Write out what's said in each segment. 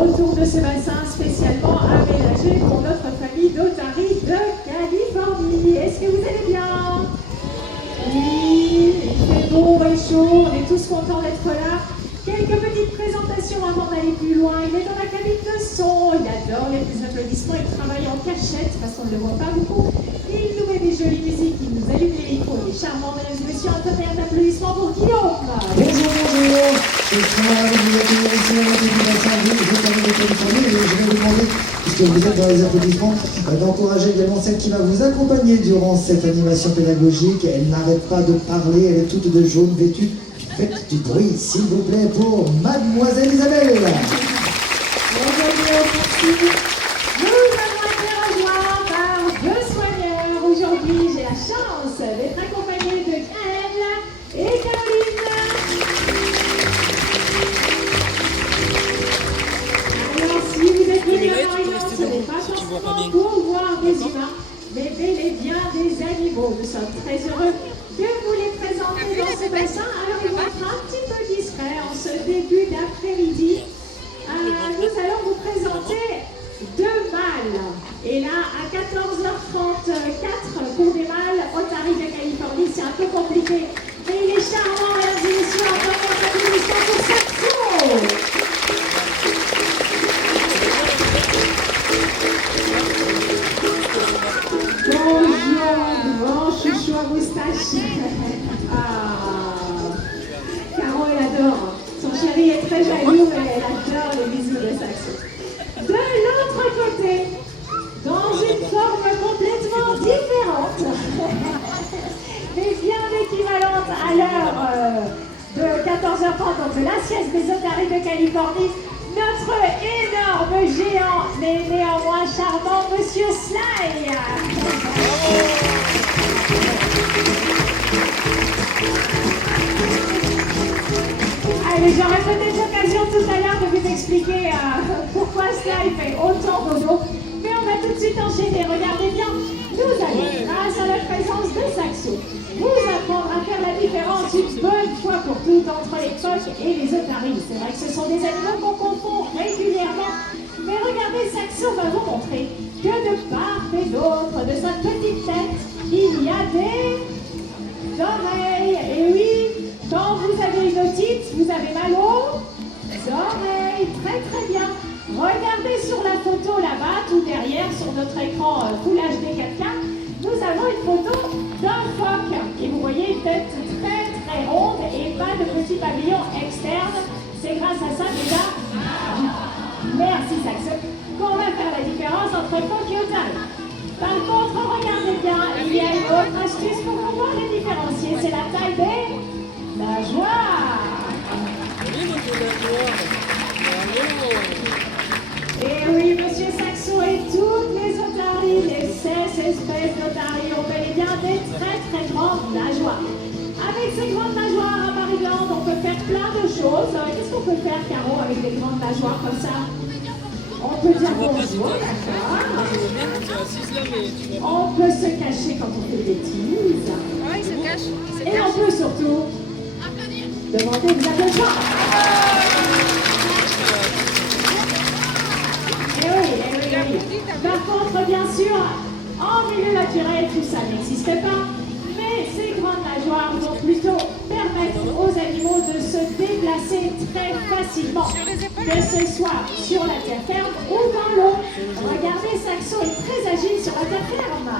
autour de ce bassin spécialement aménagé pour notre famille d'Otaries de Californie. Est-ce que vous allez bien? Oui, il fait beau et chaud, on est tous contents d'être là. Quelques petites présentations avant d'aller plus loin. Il est dans la cabine de son, il adore les applaudissements, il travaille en cachette parce qu'on ne le voit pas beaucoup. Il nous met des jolies musiques, il nous allume les micros, il est charmant, mesdames et messieurs, un tonnerre d'applaudissements pour Guillaume. Bonjour, bonjour. Je suis ravi de vous accueillir ici à la Fédération de Californie et je vais vous demander, puisque vous êtes dans les applaudissements, d'encourager également celle qui va vous accompagner durant cette animation pédagogique. Elle n'arrête pas de parler, elle est toute de jaune vêtue. Faites du bruit, s'il vous plaît, pour Mademoiselle Isabelle. Bonjour Guillaume, merci. Nous allons être rejoints par deux soigneurs. Aujourd'hui, j'ai la chance d'être accompagnée de Gaëlle et Caroline. Alors, si vous êtes venus à Maryland, ce n'est pas forcément pour voir des humains, mais bel et bien des animaux. Nous sommes très heureux de vous les présenter dans ce bassin. Alors, ils vont être un petit peu discrets en ce début d'après-midi. Nous allons vous présenter deux mâles. Et là, à 14h34, pour des mâles, Otaries de Californie, c'est un peu compliqué. Mais il est charmant, mesdames et messieurs, encore un applaudissement pour Saxo. Bonjour, grand chouchou à moustache. Caro, elle adore. Son chéri est très jaloux, mais elle adore les bisous de Saxo. De l'autre côté, dans une forme complètement différente, mais bien équivalente à l'heure de 14h30, donc de la sieste des Otaries de Californie, notre énorme géant, mais néanmoins charmant, Monsieur Sly. Allez, j'aurai peut-être l'occasion tout à l'heure de vous expliquer pourquoi Sly fait autant dodo, mais on va tout de suite enchaîner. Regardez bien, nous allons, grâce à la présence de Saxo, vous apprendre à faire la différence une bonne fois pour toutes entre les phoques et les otaries. C'est vrai que ce sont des animaux qu'on confond régulièrement, mais regardez, Saxo va vous montrer que de part et d'autre de sa petite tête, il y a des oreilles. Et oui, quand vous avez une otite, vous avez mal aux oreilles. Très très bien. Regardez sur la photo là-bas, tout derrière, sur notre écran Full HD 4K, nous avons une photo d'un phoque. Et vous voyez une tête très très ronde et pas de petit pavillon externe. C'est grâce à ça déjà, merci Saxo, qu'on va faire la différence entre phoque et otarie. Par contre, regardez bien, il y a une autre astuce pour pouvoir les différencier, c'est la taille des nageoires. Et oui, Monsieur Saxo et toutes les otaries, les 16 espèces d'otaries ont bel et bien des très très grandes nageoires. Avec ces grandes nageoires à Maryland, on peut faire plein de choses. Qu'est-ce qu'on peut faire, Caro, avec des grandes nageoires comme ça? On peut dire bonjour, d'accord. On peut se cacher quand on fait des bêtises. Ouais, il se cache. Et on peut surtout demander des applaudissements. Eh oui. Par contre, bien sûr, en milieu naturel, tout ça n'existe pas. Mais ces grandes nageoires vont plutôt permettre aux animaux de se déplacer très facilement, que ce soit sur la terre ferme ou dans l'eau. Regardez, Saxo est très agile sur la terre ferme.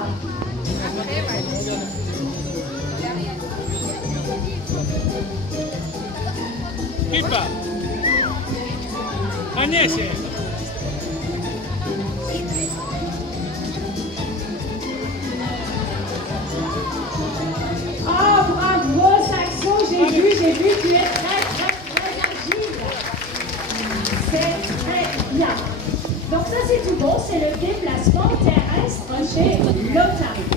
Pipa! Agnese! Oh, bravo, Saxo, j'ai vu, tu es très agile. C'est très bien. Donc ça, c'est tout bon, c'est le déplacement terrestre chez l'otarie.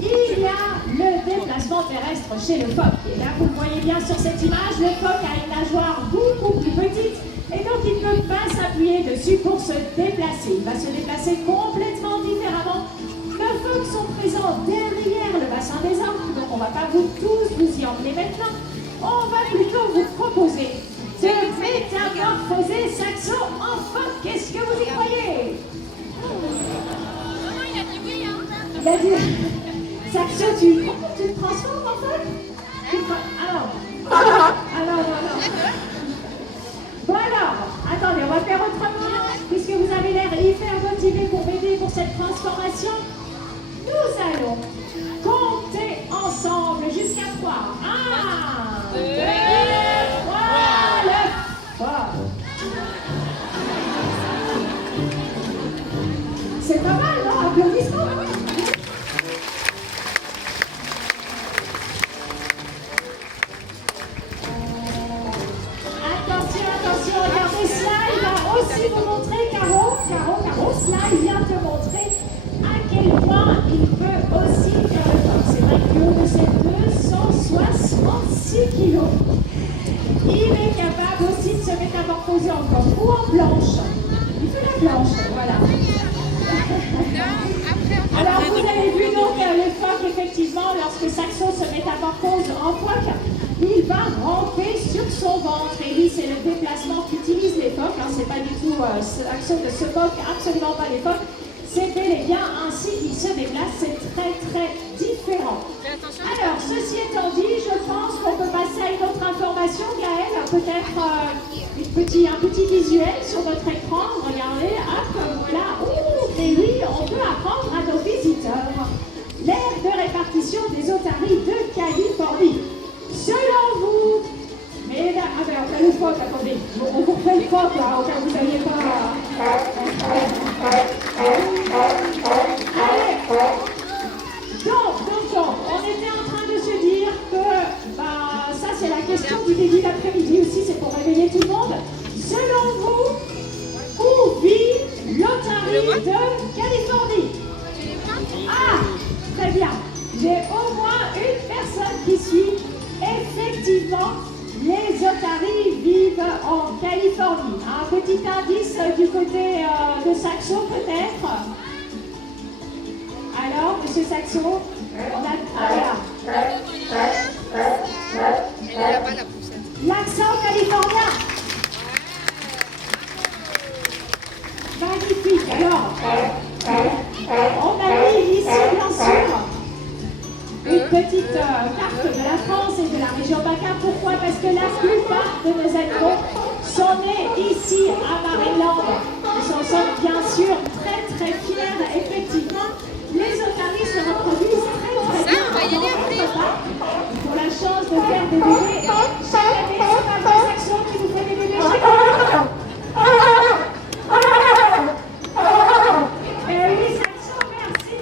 Il y a le déplacement terrestre chez le phoque. Et là, vous le voyez bien sur cette image, le phoque a une nageoire beaucoup plus petite et donc il ne peut pas s'appuyer dessus pour se déplacer. Il va se déplacer complètement différemment. Nos phoques sont présents derrière le bassin des arbres, donc on ne va pas vous tous vous y emmener maintenant. On va plutôt vous proposer de Métamorphosé Saxo en phoque. Qu'est-ce que vous y croyez? Non, il a dit oui, hein. Il a dit... Saxo, tu te transformes en phoque? Ah non. Bon alors, attendez, on va faire autrement, puisque vous avez l'air hyper motivé pour m'aider pour cette transformation. Nous allons compter ensemble jusqu'à 3. 1, 2, 3, le phoque. C'est pas mal, non? Applaudissements. Attention, regardez, cela, il va aussi vous montrer, Caro, cela, il vient te montrer à quel point il peut aussi faire le phoque. C'est vrai que le de ces 266 kilos. Il est capable aussi de se métamorphoser en coq ou en planche. Il fait la planche, voilà. Alors vous avez vu donc le phoque, effectivement, lorsque Saxo se métamorphose en phoque, il va ramper sur son ventre. Et oui, c'est le déplacement qu'utilisent les phoques. Hein. C'est pas du tout Saxo ne se moque absolument pas des phoques. C'est bel et bien ainsi qu'il se déplace. C'est très différent. Alors, ceci étant dit, je pense qu'on peut passer à une autre information. Gaëlle, peut-être un petit visuel sur votre écran. Regardez, hop, voilà. Ouh, et oui, on peut apprendre à nos visiteurs l'aire de répartition des otaries de Californie. Selon vous, mais là, on a le phoque, attendez, on vous refait le phoque là, au cas où vous n'aviez pas... Allez, donc, on était en train de se dire que, ça c'est la question du début d'après-midi aussi, c'est pour réveiller tout le monde. Selon vous, où vit l'otarie de Californie? Ah, très bien, j'ai au moins une personne qui suit. Effectivement, les otaries vivent en Californie. Un petit indice du côté de Saxo, peut-être. Alors, monsieur Saxo, on a... voilà. Elle est là-bas, la poussette. L'accent californien. Magnifique. Alors, on a mis ici, bien sûr, une petite carte de la France et de la région PACA. Pourquoi? Parce que la plupart de nos animaux sont nés ici à Maryland. Nous en sommes bien sûr très fiers. Effectivement, les otaries se reproduisent très bien. Ils ont la chance de faire des bébés chaque année. C'est pas vrai, Saxo, qui vous fait des bébés chaque année? Oui, Saxo, merci.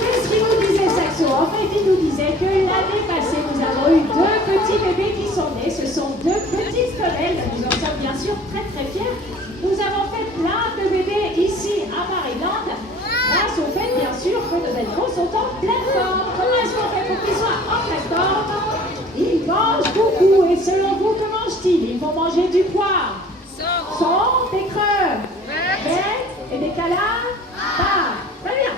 Qu'est-ce qu'il nous disait, Saxo? En fait, il nous disait que l'année passée, nous avons eu 2 petits bébés qui sont nés. Ce sont 2 petites femelles. Nous en sommes bien sûr très fiers. Nous avons fait plein de bébés ici à Maryland, grâce au fait, bien sûr, que nos animaux sont en pleine forme. Comment est-ce qu'on fait pour qu'ils soient en pleine forme? Ils mangent beaucoup. Et selon vous, que mangent-ils? Ils vont manger du pois, des creux, bêtes et des câlins. Très bien.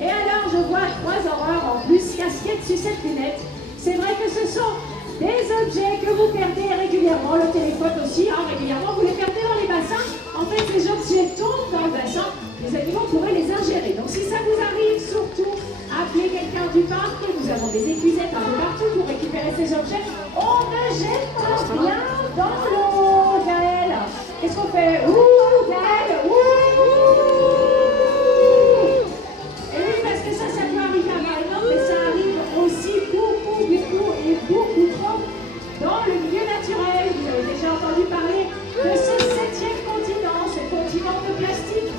Et alors, je vois 3 horreurs en plus, casquettes, sucettes, lunettes. C'est vrai que ce sont des objets que vous perdez régulièrement, le téléphone aussi, régulièrement, vous les perdez dans les bassins. En fait, ces objets tombent dans le bassin, les animaux pourraient les ingérer. Donc si ça vous arrive, surtout, appelez quelqu'un du parc. Nous avons des épuisettes un peu partout pour récupérer ces objets. On ne jette rien dans l'eau, Gaëlle. Qu'est-ce qu'on fait? Ouh, Gaëlle, ouh. Et oui, parce que ça peut arriver à Maryland, mais ça arrive aussi beaucoup trop dans le milieu naturel. Vous avez déjà entendu parler de ce 7e continent, ce continent de plastique.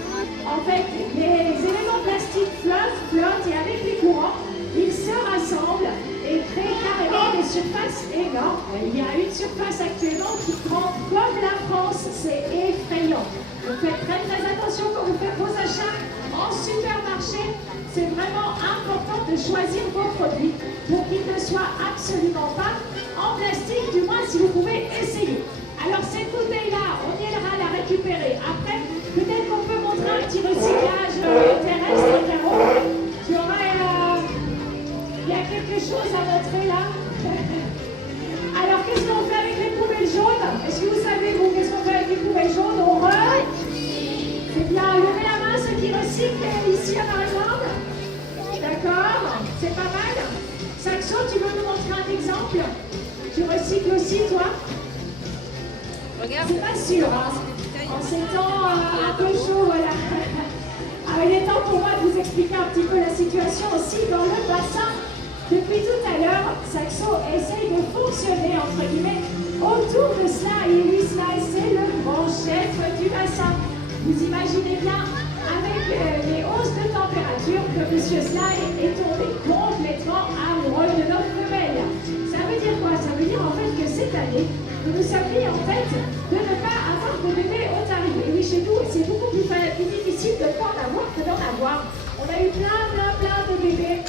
En fait, les éléments plastiques flottent et avec les courants, ils se rassemblent et créent carrément des surfaces énormes. Il y a une surface actuellement qui prend comme la France, c'est effrayant. Donc faites très attention quand vous faites vos achats en supermarché. C'est vraiment important de choisir vos produits pour qu'ils ne soient absolument pas en plastique, du moins si vous pouvez essayer. Alors cette bouteille-là, on ira la récupérer. Après, peut-être qu'on peut montrer un petit recyclage terrestre, Caro. Tu aurais... il y a quelque chose à montrer là. un exemple. Tu recycles aussi, toi? Regarde. C'est pas sûr, hein. En ces temps un peu chaud, voilà. Alors, il est temps pour moi de vous expliquer un petit peu la situation aussi dans le bassin. Depuis tout à l'heure, Saxo essaye de fonctionner, entre guillemets, autour de cela. Et oui, cela, c'est le grand chef du bassin. Vous imaginez bien, avec les hausses de température, que Monsieur Sly est tombé complètement amoureux de notre femelle. Ça veut dire quoi? Ça veut dire en fait que cette année, nous nous sommes mis en fait de ne pas avoir de bébés au tarif. Et oui, chez nous, c'est beaucoup plus difficile de ne pas en avoir que d'en avoir. On a eu plein de bébés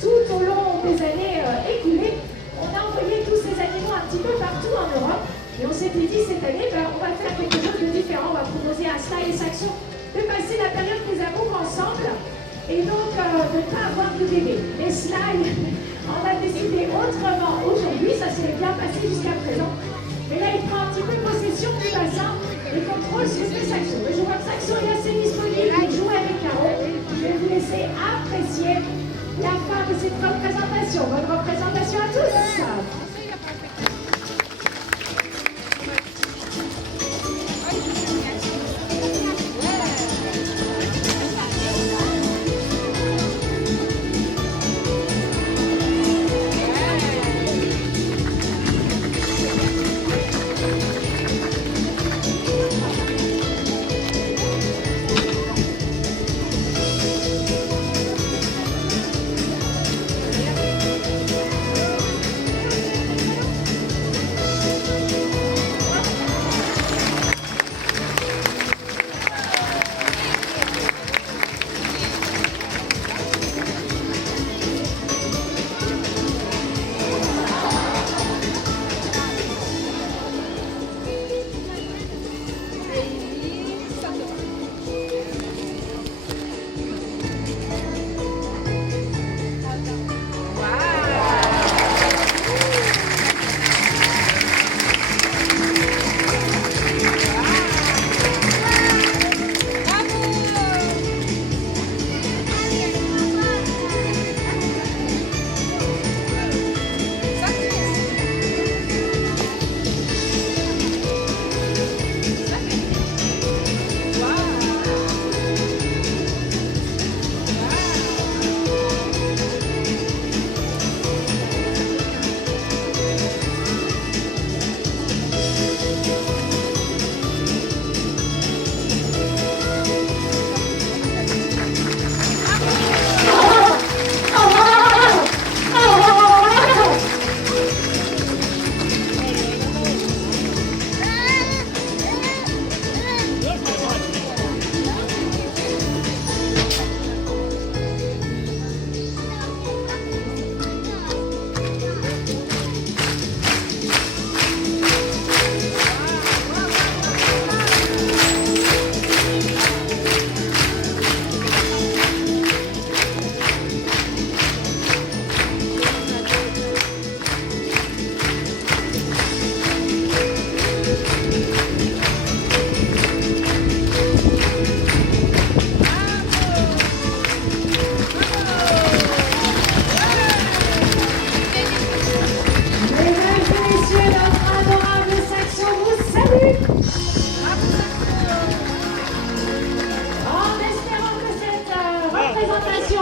tout au long des années écoulées. On a envoyé tous ces animaux un petit peu partout en Europe. Et on s'était dit cette année, on va faire quelque chose de différent. On va proposer à Sly et Saxo de passer la période des amours ensemble et donc de ne pas avoir de bébé. Et Sly en a décidé autrement aujourd'hui. Ça s'est bien passé jusqu'à présent. Mais là, il prend un petit peu possession du bassin et contrôle ce que fait Saxo. Et je vois que Saxo est assez disponible pour jouer avec Caro. Je vais vous laisser apprécier la fin de cette représentation. Bonne représentation à tous. Mesdames et messieurs, notre adorable Saxo vous salue.